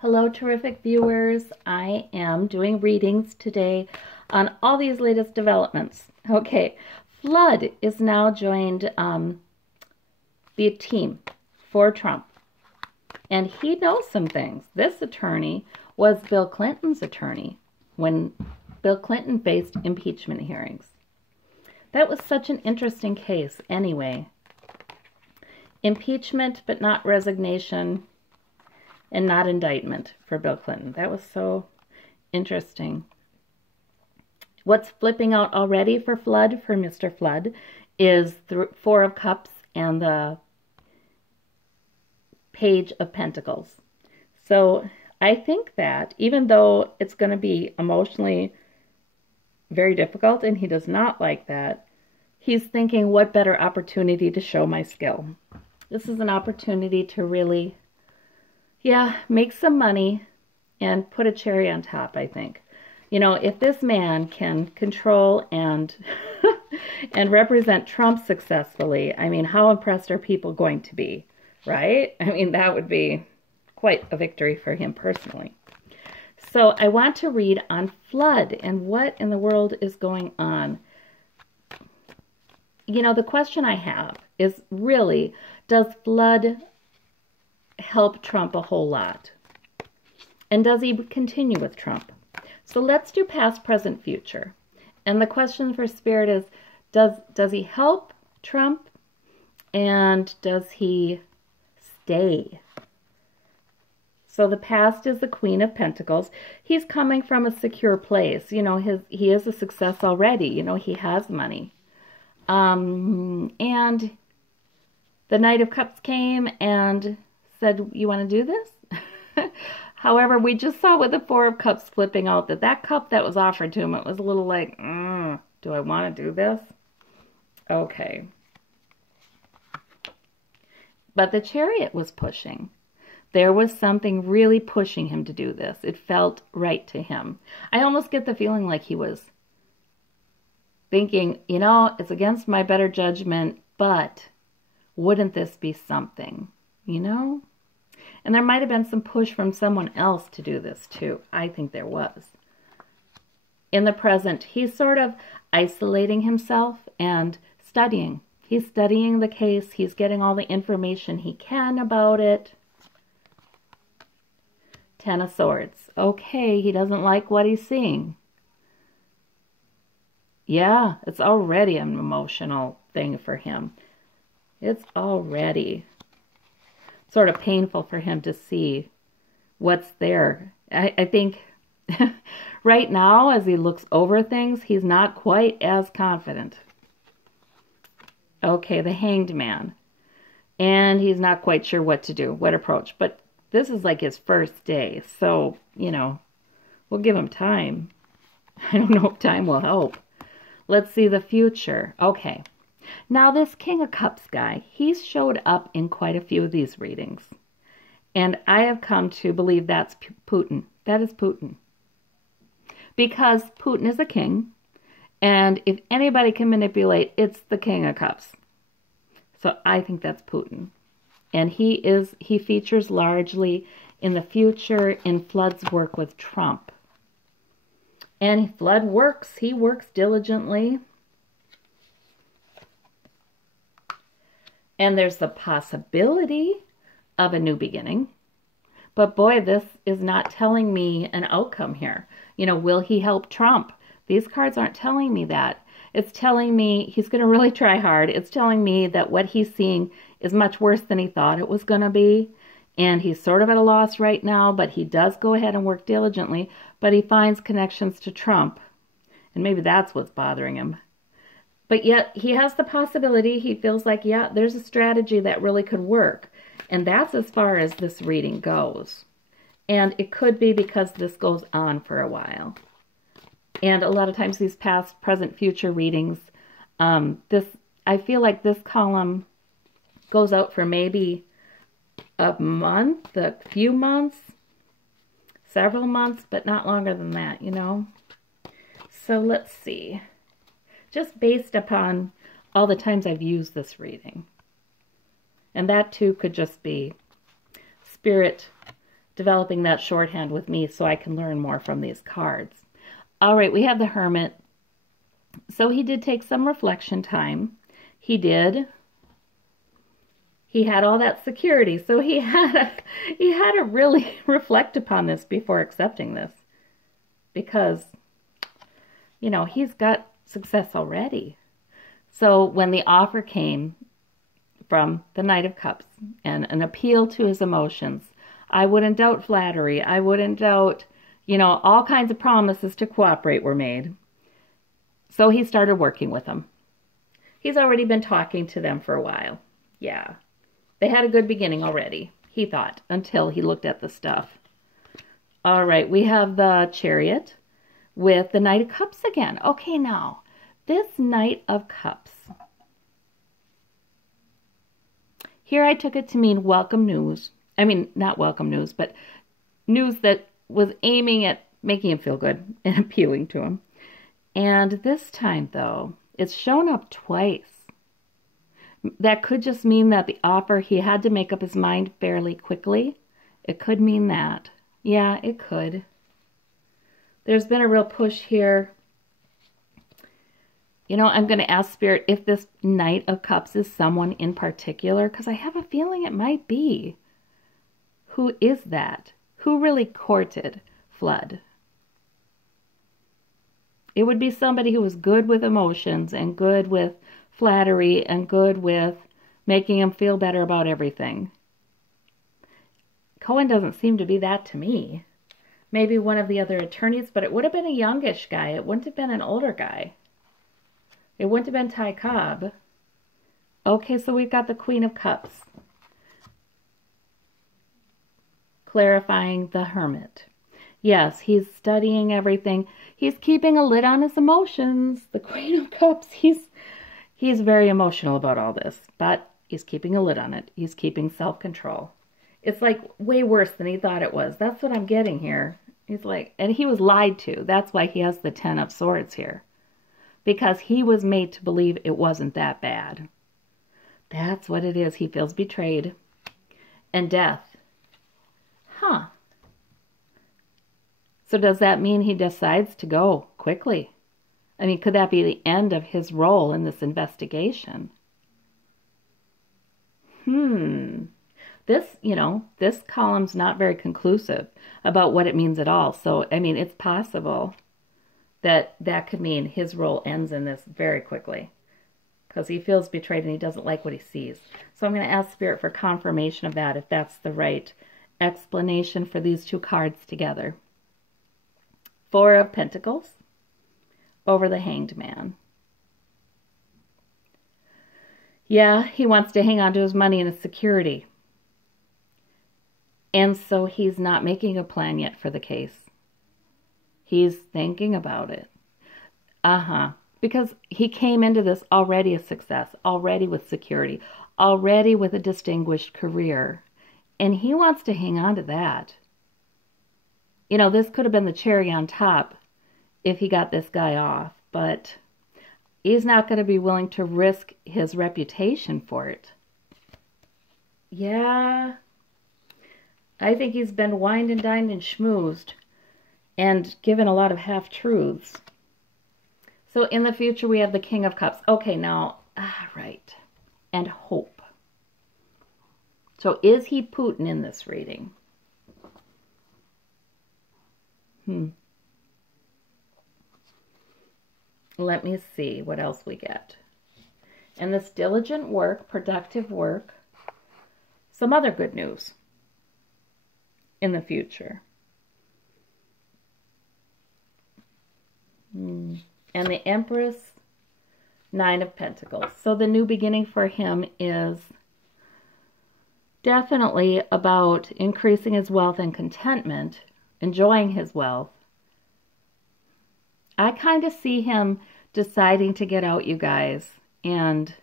Hello, terrific viewers. I am doing readings today on all these latest developments. Okay, Flood is now joined the team for Trump, and he knows some things. This attorney was Bill Clinton's attorney when Bill Clinton faced impeachment hearings. That was such an interesting case anyway. Impeachment, but not resignation, and not indictment for Bill Clinton. That was so interesting. What's flipping out already for Flood, for Mr. Flood, is the Four of Cups and the Page of Pentacles. So I think that even though it's going to be emotionally very difficult, and he does not like that, he's thinking, what better opportunity to show my skill? This is an opportunity to really, make some money and put a cherry on top, I think. You know, if this man can control and and represent Trump successfully, I mean, how impressed are people going to be, right? I mean, that would be quite a victory for him personally. So I want to read on Flood and what in the world is going on. You know, the question I have is really, does Flood help Trump a whole lot? And does he continue with Trump? So let's do past, present, future. And the question for Spirit is, does he help Trump? And does he stay? So the past is the Queen of Pentacles. He's coming from a secure place. You know, he is a success already. You know, he has money. And the Knight of Cups came and said, you want to do this? However, we just saw with the Four of Cups flipping out that cup that was offered to him, it was a little like, do I want to do this? Okay. But the Chariot was pushing. There was something really pushing him to do this. It felt right to him. I almost get the feeling like he was thinking, you know, it's against my better judgment, but wouldn't this be something, you know? And there might have been some push from someone else to do this too. I think there was. In the present, he's sort of isolating himself and studying. He's studying the case. He's getting all the information he can about it. Ten of Swords. Okay, he doesn't like what he's seeing. Yeah, it's already an emotional thing for him. It's already sort of painful for him to see what's there. I think right now, as he looks over things, he's not quite as confident. Okay, the Hanged Man. And he's not quite sure what to do, what approach. But this is like his first day, so, you know, we'll give him time. I don't know if time will help. Let's see the future. Okay. Now, this King of Cups guy, he's showed up in quite a few of these readings. And I have come to believe that's Putin. That is Putin. Because Putin is a king, and if anybody can manipulate, it's the King of Cups. So I think that's Putin. And he features largely in the future in Flood's work with Trump. And Flood works. He works diligently. And there's the possibility of a new beginning. But boy, this is not telling me an outcome here. You know, will he help Trump? These cards aren't telling me that. It's telling me he's going to really try hard. It's telling me that what he's seeing is much worse than he thought it was going to be. And he's sort of at a loss right now, but he does go ahead and work diligently. But he finds connections to Trump. And maybe that's what's bothering him. But yet, he has the possibility, he feels like, yeah, there's a strategy that really could work. And that's as far as this reading goes. And it could be because this goes on for a while. And a lot of times these past, present, future readings, I feel like this column goes out for maybe a month, a few months, several months, but not longer than that, you know. So let's see. Just based upon all the times I've used this reading. And that too could just be Spirit developing that shorthand with me so I can learn more from these cards. All right, we have the Hermit. So he did take some reflection time. He had all that security, so he had to really reflect upon this before accepting this, because, you know, he's got success already. So when the offer came from the Knight of Cups and an appeal to his emotions, I wouldn't doubt flattery. I wouldn't doubt, you know, all kinds of promises to cooperate were made. So he started working with them. He's already been talking to them for a while. Yeah. They had a good beginning already, he thought, until he looked at the stuff. All right, we have the Chariot with the Knight of Cups again. Okay, now, this Knight of Cups. Here I took it to mean welcome news. I mean, not welcome news, but news that was aiming at making him feel good and appealing to him. And this time, though, it's shown up twice. That could just mean that the offer, he had to make up his mind fairly quickly. It could mean that. Yeah, it could. There's been a real push here. You know, I'm going to ask Spirit if this Knight of Cups is someone in particular, because I have a feeling it might be. Who is that? Who really courted Flood? It would be somebody who was good with emotions and good with flattery and good with making him feel better about everything. Cohen doesn't seem to be that to me. Maybe one of the other attorneys, but it would have been a youngish guy. It wouldn't have been an older guy. It wouldn't have been Ty Cobb. Okay, so we've got the Queen of Cups. Clarifying the Hermit. Yes, he's studying everything. He's keeping a lid on his emotions. The Queen of Cups, He's very emotional about all this, but he's keeping a lid on it. He's keeping self-control. It's like way worse than he thought it was. That's what I'm getting here. He's like, and he was lied to. That's why he has the 10 of Swords here. Because he was made to believe it wasn't that bad. That's what it is. He feels betrayed. And Death. Huh. So does that mean he decides to go quickly? I mean, could that be the end of his role in this investigation? This, you know, this column's not very conclusive about what it means at all. So, I mean, it's possible that that could mean his role ends in this very quickly because he feels betrayed and he doesn't like what he sees. So I'm going to ask Spirit for confirmation of that, if that's the right explanation for these two cards together. Four of Pentacles over the Hanged Man. Yeah, he wants to hang on to his money and his security. And so he's not making a plan yet for the case. He's thinking about it. Because he came into this already a success, already with security, already with a distinguished career. And he wants to hang on to that. You know, this could have been the cherry on top if he got this guy off, but he's not going to be willing to risk his reputation for it. Yeah, I think he's been wined and dined and schmoozed and given a lot of half-truths. So in the future, we have the King of Cups. Okay, now, right, and Hope. So is he Putin in this reading? Let me see what else we get. And this diligent work, productive work, some other good news in the future. And the Empress, Nine of Pentacles. So the new beginning for him is definitely about increasing his wealth and contentment, enjoying his wealth. I kind of see him deciding to get out, you guys, and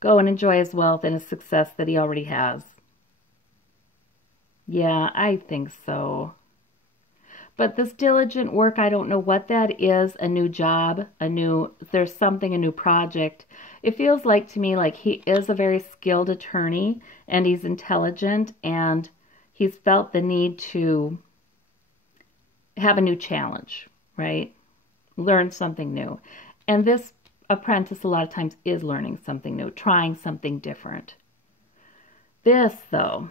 go and enjoy his wealth and his success that he already has. Yeah, I think so. But this diligent work, I don't know what that is. A new job, a new project. It feels like to me like he is a very skilled attorney and he's intelligent and he's felt the need to have a new challenge, right? Learn something new. And this apprentice a lot of times is learning something new, trying something different. This, though,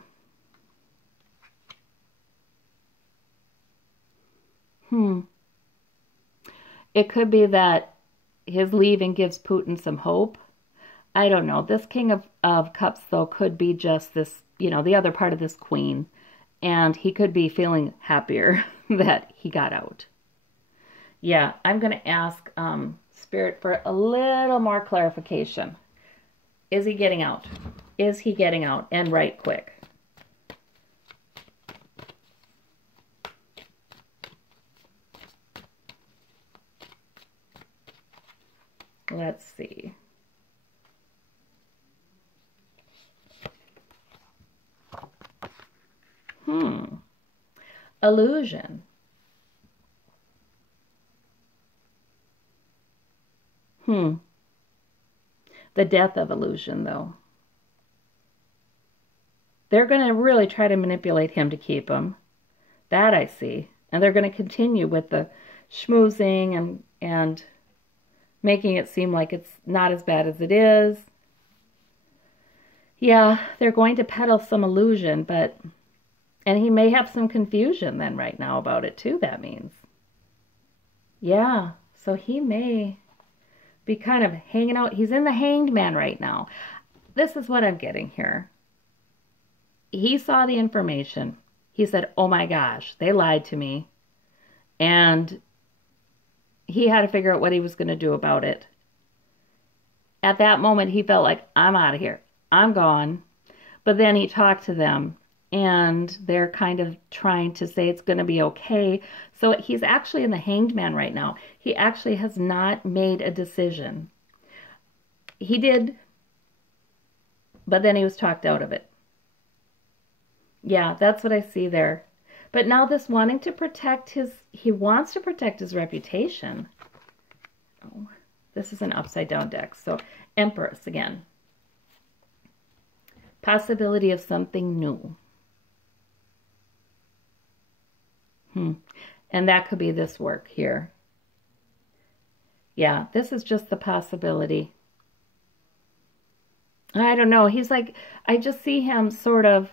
it could be that his leaving gives Putin some hope. I don't know. This King of Cups, though, could be just this, the other part of this Queen. And he could be feeling happier that he got out. Yeah, I'm going to ask Spirit for a little more clarification. Is he getting out? Is he getting out? And right quick. Let's see. Illusion. The death of illusion, though. They're going to really try to manipulate him to keep him. That I see. And they're going to continue with the schmoozing and making it seem like it's not as bad as it is. Yeah, they're going to peddle some illusion, and he may have some confusion then right now about it too, that means. Yeah, so he may be kind of hanging out. He's in the Hanged Man right now. This is what I'm getting here. He saw the information. He said, oh my gosh, they lied to me. And he had to figure out what he was going to do about it. At that moment, he felt like, I'm out of here. I'm gone. But then he talked to them, and they're kind of trying to say it's going to be okay. So he's actually in the Hanged Man right now. He actually has not made a decision. He did, but then he was talked out of it. Yeah, that's what I see there. But now this wanting to protect he wants to protect his reputation. Oh, this is an upside down deck. So Empress again. Possibility of something new. And that could be this work here. Yeah, this is just the possibility. I don't know. He's like, I just see him sort of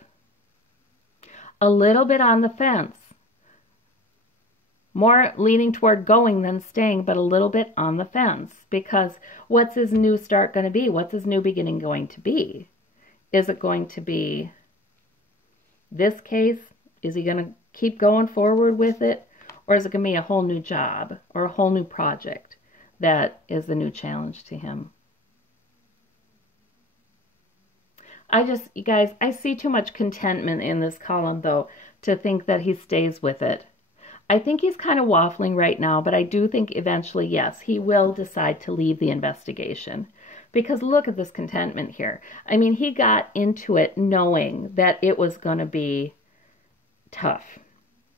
a little bit on the fence. More leaning toward going than staying, but a little bit on the fence. Because what's his new start going to be? What's his new beginning going to be? Is it going to be this case? Is he going to keep going forward with it? Or is it going to be a whole new job or a whole new project that is the new challenge to him? You guys, I see too much contentment in this column, though, to think that he stays with it. I think he's kind of waffling right now, but I do think eventually, yes, he will decide to leave the investigation. Because look at this contentment here. I mean, he got into it knowing that it was going to be tough.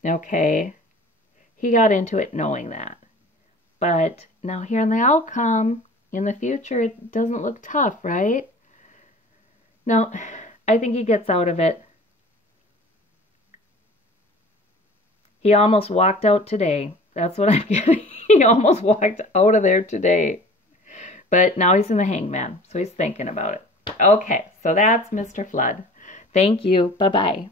Okay? He got into it knowing that. But now here in the outcome, in the future, it doesn't look tough, right? No, I think he gets out of it. He almost walked out today. That's what I'm getting. He almost walked out of there today. But now he's in the Hanged Man, so he's thinking about it. Okay, so that's Mr. Flood. Thank you. Bye-bye.